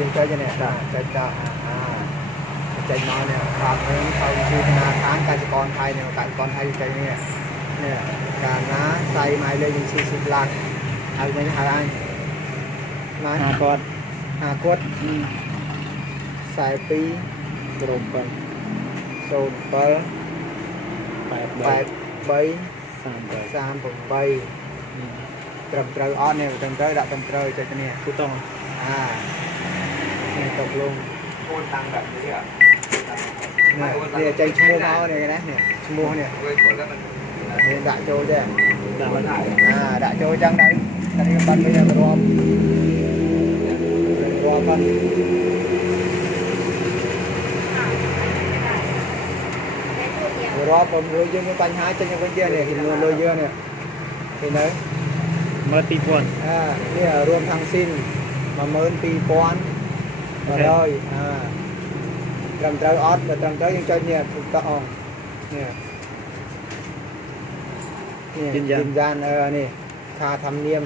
យើងចុចនេះចុចទៅចេញមកនេះខាងនេះទៅជាធនាគារកសិករថៃនេះកសិករថៃចេញនេះកាលណាใส่ម៉ៃលេខនឹង40 លាខហើយវិញហើយអញណាគាត់42 ត្រឹមត្រូវអត់នេះត្រឹមត្រូវដាក់ត្រឹមត្រូវចេញនេះគឺតោះនេះតកលងអូនតាំងแบบนี้នេះចេញឈ្មោះមកនេះណានេះឈ្មោះនេះនេះដាក់ចូលទេដាក់ចូលចឹងទៅតែនេះបាត់វិញរាប់បាត់រាប់បំរួយយើងមានបញ្ហាចេញទៅវិញទៀតនេះចំនួនលុយយើងនេះឃើញនៅមើល2000នេះរួមទាំងស៊ីន 12000 ត្រឹមត្រូវអត់បើត្រឹមត្រូវយើងចុចនេះតោះអងនេះยืนยันนี่ค่าธรรมเนียม